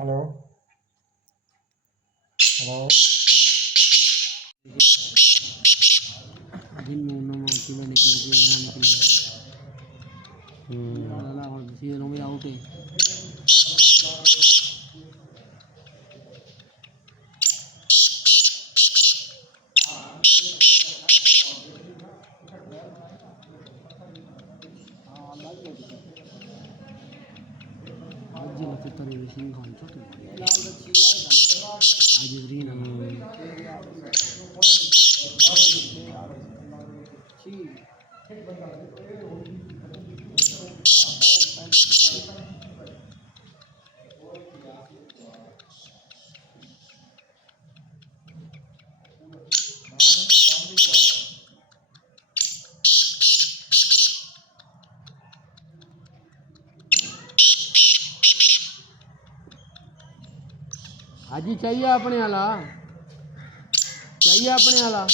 hello hello दिन में उन्होंने किलो निकले यहाँ निकले और सीजन में आउट है आज जी लगता है रिविशन कौन सा तो आज रीना आज ही चाहिए अपने वाला चाहिए अपने वाला